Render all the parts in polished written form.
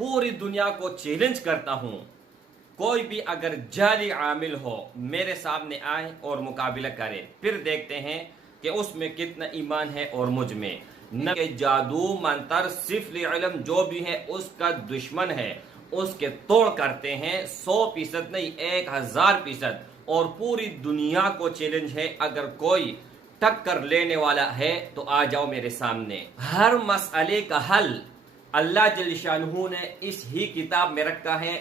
पूरी दुनिया को चैलेंज करता हूँ, कोई भी अगर जाली आमिल हो मेरे सामने आए और मुकाबला करे, फिर देखते हैं कि उसमें कितना ईमान है और मुझ में न कि जादू मंतर सिर्फ इल्म जो भी है उसका दुश्मन है, उसके तोड़ करते हैं 100% नहीं 1000%। और पूरी दुनिया को चैलेंज है, अगर कोई टक्कर लेने वाला है तो आ जाओ मेरे सामने। हर मसले का हल अल्लाह जल्ल शानहू ने इस ही किताब में रखा है,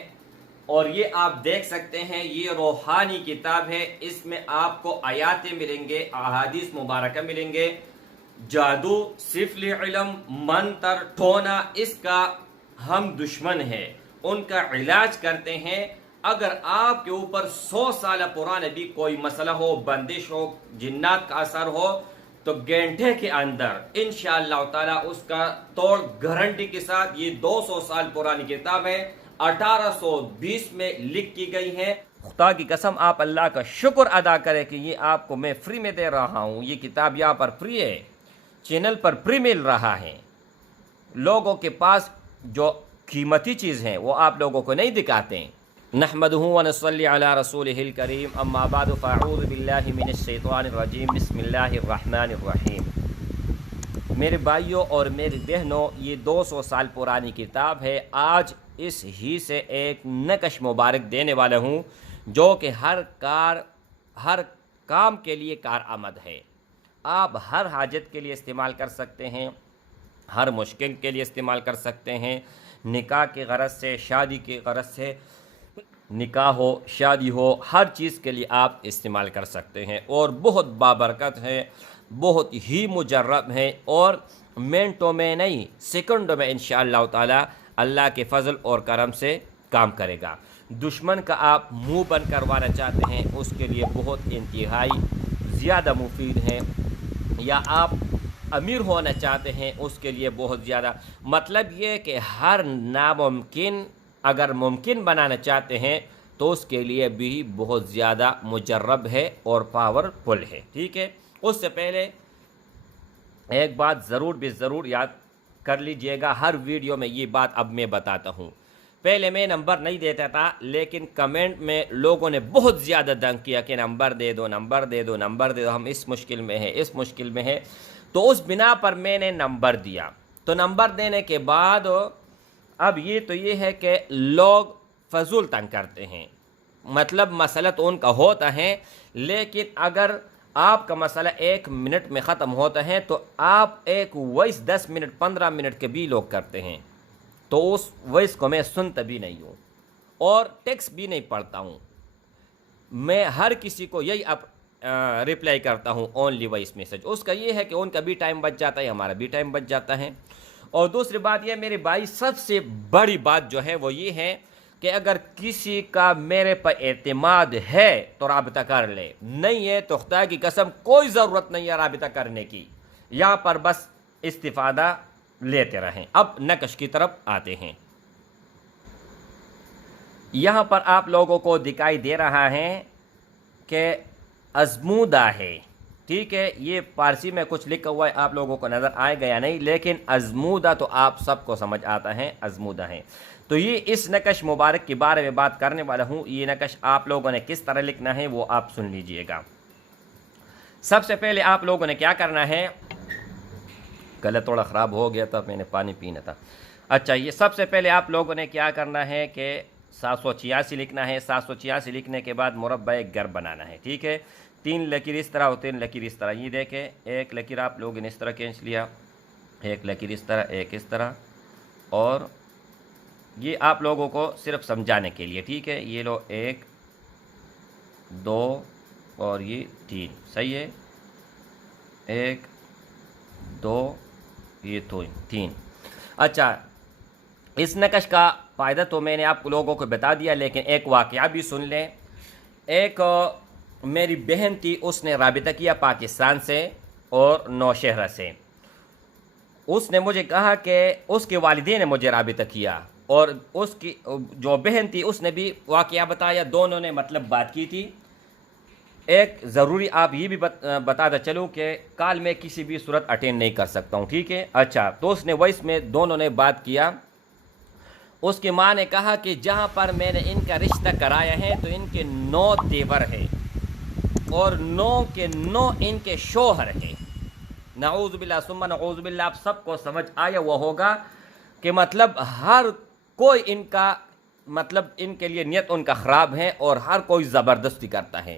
और ये आप देख सकते हैं ये रूहानी किताब है। इसमें आपको आयातें मिलेंगे, अहादीस मुबारक मिलेंगे। जादू सिफल इल्म मंतर टोना इसका हम दुश्मन है, उनका इलाज करते हैं। अगर आपके ऊपर 100 साल पुराना भी कोई मसला हो, बंदिश हो, जिन्नात का असर हो, तो घंटे के अंदर इंशाअल्लाह ताला उसका तोड़ गारंटी के साथ। ये 200 साल पुरानी किताब है, 1820 में लिख की गई है। खुदा की कसम आप अल्लाह का शुक्र अदा करें कि ये आपको मैं फ्री में दे रहा हूँ। ये किताब यहाँ पर फ्री है, चैनल पर फ्री मिल रहा है। लोगों के पास जो कीमती चीज़ है वो आप लोगों को नहीं दिखाते। नहमदुहु व नसल्ली अला रसूलिहिल करीम, अम्मा बाद फ़अऊज़ु बिल्लाहि मिनश शैतानिर रजीम, बिस्मिल्लाहिर रहमानिर रहीम। मेरे भाइयों और मेरी बहनों, ये 200 साल पुरानी किताब है। आज इस ही से एक नकश मुबारक देने वाला हूँ जो कि हर काम के लिए कारआमद है। आप हर हाजत के लिए इस्तेमाल कर सकते हैं, हर मुश्किल के लिए इस्तेमाल कर सकते हैं। निकाह की गरज से, शादी की गरज से, निकाह हो, शादी हो, हर चीज़ के लिए आप इस्तेमाल कर सकते हैं। और बहुत बाबरकत है, बहुत ही मुजर्रब है, और मिनटों में नहीं सेकंडों में इंशाअल्लाह ताला अल्लाह के फजल और करम से काम करेगा। दुश्मन का आप मुंह बंद करवाना चाहते हैं, उसके लिए बहुत इंतहाई ज़्यादा मुफीद है। या आप अमीर होना चाहते हैं, उसके लिए बहुत ज़्यादा। मतलब ये कि हर नामुमकिन अगर मुमकिन बनाना चाहते हैं तो उसके लिए भी बहुत ज़्यादा मुजर्रब है और पावरफुल है। ठीक है, उससे पहले एक बात ज़रूर याद कर लीजिएगा, हर वीडियो में ये बात अब मैं बताता हूँ। पहले मैं नंबर नहीं देता था, लेकिन कमेंट में लोगों ने बहुत ज़्यादा तंग किया कि नंबर दे दो, नंबर दे दो, नंबर दे दो, हम इस मुश्किल में हैं, इस मुश्किल में हैं। तो उस बिना पर मैंने नंबर दिया। तो नंबर देने के बाद अब ये है कि लोग फजूल तंग करते हैं। मतलब मसला तो उनका होता है, लेकिन अगर आपका मसला 1 मिनट में ख़त्म होता है तो आप एक वॉइस 10 मिनट 15 मिनट के भी लोग करते हैं। तो उस वॉइस को मैं सुनता भी नहीं हूँ और टेक्स्ट भी नहीं पढ़ता हूँ। मैं हर किसी को यही अब रिप्लाई करता हूँ, ओनली वॉइस मैसेज। उसका ये है कि उनका भी टाइम बच जाता है, हमारा भी टाइम बच जाता है। और दूसरी बात यह मेरे भाई, सबसे बड़ी बात जो है वो ये है कि अगर किसी का मेरे पर एतमाद है तो राबिता कर ले, नहीं है तो खुदा की कसम कोई ज़रूरत नहीं है राबिता करने की। यहाँ पर बस इस्तिफ़ादा लेते रहें। अब नकश की तरफ आते हैं। यहाँ पर आप लोगों को दिखाई दे रहा है कि अज़मूदा है। ठीक है, ये पारसी में कुछ लिखा हुआ है, आप लोगों को नज़र आएगा या नहीं, लेकिन अज़मूदा तो आप सबको समझ आता है, अज़मूदा है। तो ये इस नकश मुबारक के बारे में बात करने वाला हूँ। ये नकश आप लोगों ने किस तरह लिखना है वो आप सुन लीजिएगा। सबसे पहले आप लोगों ने क्या करना है, गला थोड़ा ख़राब हो गया था, मैंने पानी पीना था। अच्छा, ये सबसे पहले आप लोगों ने क्या करना है कि 786 लिखना है। 786 लिखने के बाद मुरब्बा एक घर बनाना है। ठीक है, 3 लकीर इस तरह और 3 लकीर इस तरह। ये देखें, एक लकीर आप लोगों ने इस तरह खींच लिया, एक लकीर इस तरह, एक इस तरह, और ये आप लोगों को सिर्फ समझाने के लिए। ठीक है, ये लो 1 2 और ये 3, सही है, 1 2 ये 3। अच्छा, इस नकश का फ़ायदा तो मैंने आप लोगों को बता दिया, लेकिन एक वाक़या भी सुन लें। एक मेरी बहन थी, उसने राबिता किया पाकिस्तान से और नौशहरा से। उसने मुझे कहा कि उसके वालिदैन ने मुझे राबिता किया, और उसकी जो बहन थी उसने भी वाक़या बताया। दोनों ने मतलब बात की थी। एक ज़रूरी आप ये भी बताता चलूँ कि कल मैं किसी भी सूरत अटेंड नहीं कर सकता हूँ। ठीक है, अच्छा, तो उसने वॉइस में दोनों ने बात किया। اس کی ماں نے کہا کہ جہاں پر میں نے ان کا رشتہ کرایا ہے تو ان کے 9 تیور ہیں اور 9 کے 9 ان کے شوہر ہیں۔ نعوذ باللہ ثم نعوذ باللہ۔ آپ سب کو سمجھ آیا وہ ہوگا کہ مطلب ہر کوئی ان کا مطلب ان کے لیے نیت ان کا خراب ہے اور ہر کوئی زبردستی کرتا ہے۔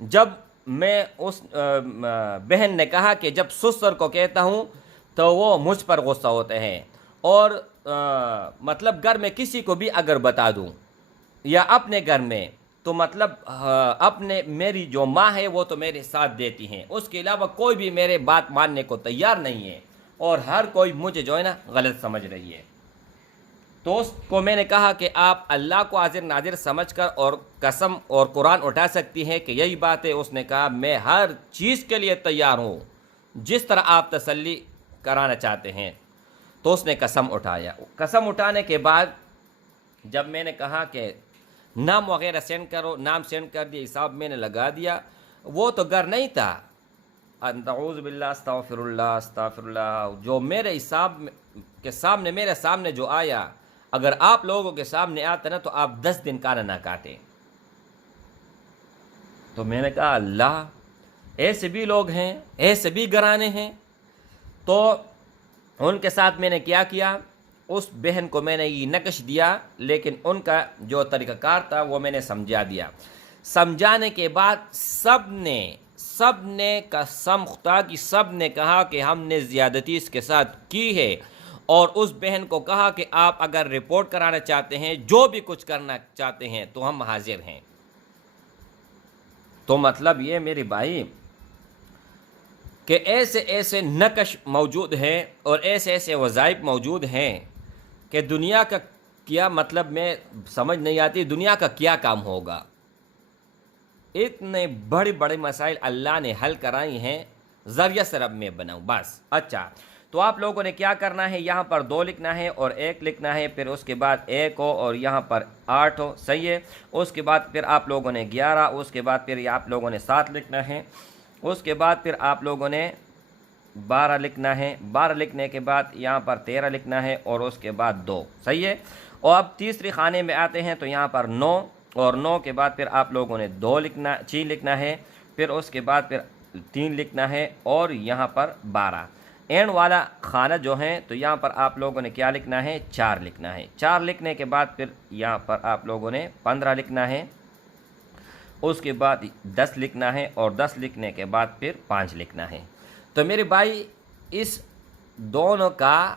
جب میں اس بہن نے کہا کہ جب سسر کو کہتا ہوں تو وہ مجھ پر غصہ ہوتے ہیں، اور مطلب گھر میں کسی کو بھی اگر بتا دوں یا اپنے گھر میں تو مطلب اپنے میری جو ماں ہے وہ تو میرے ساتھ دیتی ہیں، اس کے علاوہ کوئی بھی میرے بات ماننے کو تیار نہیں ہے، اور ہر کوئی مجھے جو ہے نا غلط سمجھ رہی ہے۔ تو اس کو میں نے کہا کہ آپ اللہ کو حاضر ناظر سمجھ کر اور قسم اور قرآن اٹھا سکتی ہیں کہ یہی بات ہے۔ اس نے کہا میں ہر چیز کے لیے تیار ہوں جس طرح آپ تسلی کرانا چاہتے ہیں۔ تو اس نے قسم اٹھایا۔ قسم اٹھانے کے بعد جب میں نے کہا کہ نام وغیرہ سینڈ کرو، نام سینڈ کر دیا، حساب میں نے لگا دیا۔ وہ تو گھر نہیں تھا، اعوذ باللہ استغفر اللہ استغفر اللہ، جو میرے حساب کے سامنے میرے سامنے جو آیا، اگر آپ لوگوں کے سامنے آتا نا تو آپ 10 دن کانا نہ کاٹیں۔ تو میں نے کہا اللہ، ایسے بھی لوگ ہیں، ایسے بھی گھرانے ہیں۔ تو ان کے ساتھ میں نے کیا کیا، اس بہن کو میں نے یہ نقش دیا، لیکن ان کا جو طریقہ کار تھا وہ میں نے سمجھا دیا۔ سمجھانے کے بعد سب نے قسم خدا کی سب نے کہا کہ ہم نے زیادتی اس کے ساتھ کی ہے، اور اس بہن کو کہا کہ آپ اگر رپورٹ کرانا چاہتے ہیں، جو بھی کچھ کرنا چاہتے ہیں تو ہم حاضر ہیں۔ تو مطلب یہ میری بھائی کہ ایسے نقش موجود ہیں اور ایسے وظائف موجود ہیں کہ دنیا کا کیا مطلب میں سمجھ نہیں آتی، دنیا کا کیا کام ہوگا۔ اتنے بڑے مسائل اللہ نے حل کرائی ہیں، ذریعہ سے رب میں بناؤں بس۔ اچھا، تو آپ لوگوں نے کیا کرنا ہے، یہاں پر 2 لکھنا ہے اور 1 لکھنا ہے، پھر اس کے بعد 1 ہو اور یہاں پر 8 ہو، صحیح ہے۔ اس کے بعد پھر آپ لوگوں نے 11، اس کے بعد پھر آپ لوگوں نے 7 لکھنا ہے، اس کے بعد پھر آپ لوگوں نے 12 لکھنا ہے، 12 لکھنے کے بعد یہاں پر 13 لکھنا ہے اور اس کے بعد 2، صحیح ہے۔ اور اب تیسری خانے میں آتے ہیں تو یہاں پر 9، اور 9 کے بعد پھر آپ لوگوں نے 6 لکھنا ہے، پھر اس کے بعد پھر 3 لکھنا ہے اور یہاں پر 12۔ اینڈ والا خانہ جو ہے تو یہاں پر آپ لوگوں نے کیا لکھنا ہے، 4 لکھنا ہے۔ 4 لکھنے کے بعد پھر یہاں پر آپ لوگوں نے 15 لکھنا ہے، اس کے بعد 10 لکھنا ہے، اور 10 لکھنے کے بعد پھر 5 لکھنا ہے۔ تو میرے بھائی اس دونوں کا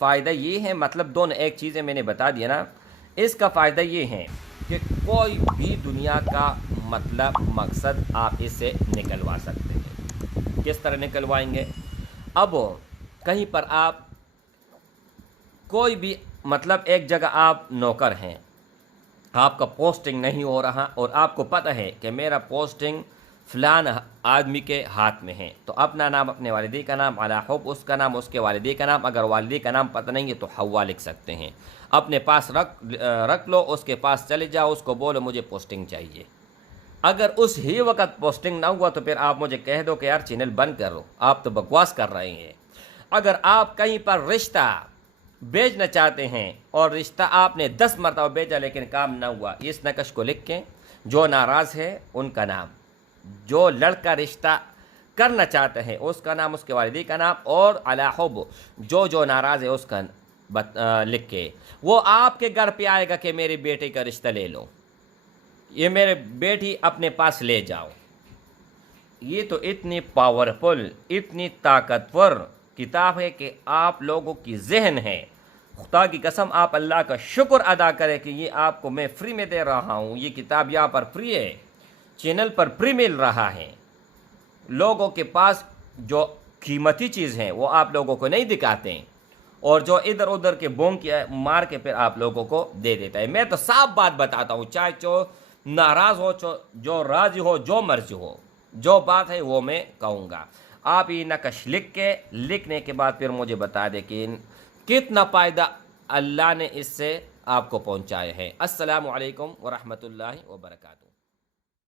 فائدہ یہ ہے، مطلب دونوں ایک چیزیں میں نے بتا دیا نا، اس کا فائدہ یہ ہے کہ کوئی بھی دنیا کا مطلب مقصد آپ اس سے نکلوا سکتے ہیں۔ کس طرح نکلوائیں گے؟ اب کہیں پر آپ کوئی بھی مطلب ایک جگہ آپ نوکر ہیں، آپ کا پوسٹنگ نہیں ہو رہا اور آپ کو پتہ ہے کہ میرا پوسٹنگ فلان آدمی کے ہاتھ میں ہے، تو اپنا نام، اپنے والدی کا نام، علی حب اس کا نام، اس کے والدی کا نام، اگر والدی کا نام پتہ نہیں ہے تو حوا لکھ سکتے ہیں، اپنے پاس رکھ لو، اس کے پاس چلے جاؤ، اس کو بولو مجھے پوسٹنگ چاہیے۔ اگر اس ہی وقت پوسٹنگ نہ ہوا تو پھر آپ مجھے کہہ دو کہ یار چینل بند کرو، آپ تو بکواس کر رہے ہیں۔ اگر آپ کہیں پر رشتہ بھیجنا چاہتے ہیں اور رشتہ آپ نے 10 مرتبہ بھیجا لیکن کام نہ ہوا، اس نقش کو لکھ کے جو ناراض ہے ان کا نام، جو لڑکا رشتہ کرنا چاہتے ہیں اس کا نام، اس کے والدی کا نام، اور علی حب جو ناراض ہے اس کا لکھ کے وہ آپ کے گھر پہ آئے گا کہ میری بیٹی کا رشتہ لے لو، یہ میرے بیٹی اپنے پاس لے جاؤ۔ یہ تو اتنی پاورفل، اتنی طاقتور کتاب ہے کہ آپ لوگوں کی ذہن ہے، خدا کی قسم آپ اللہ کا شکر ادا کریں کہ یہ آپ کو میں فری میں دے رہا ہوں۔ یہ کتاب یہاں پر فری ہے، چینل پر فری مل رہا ہے۔ لوگوں کے پاس جو قیمتی چیز ہے وہ آپ لوگوں کو نہیں دکھاتے ہیں، اور جو ادھر ادھر کے بونک مار کے پھر آپ لوگوں کو دے دیتا ہے۔ میں تو صاف بات بتاتا ہوں، چاہے جو ناراض ہو، جو راضی ہو، جو مرضی ہو، جو بات ہے وہ میں کہوں گا۔ آپ یہ نقش لکھنے کے بعد پھر مجھے بتا دیں کہ کتنا فائدہ اللہ نے اس سے آپ کو پہنچایا ہے۔ السلام علیکم ورحمۃ اللہ وبرکاتہ۔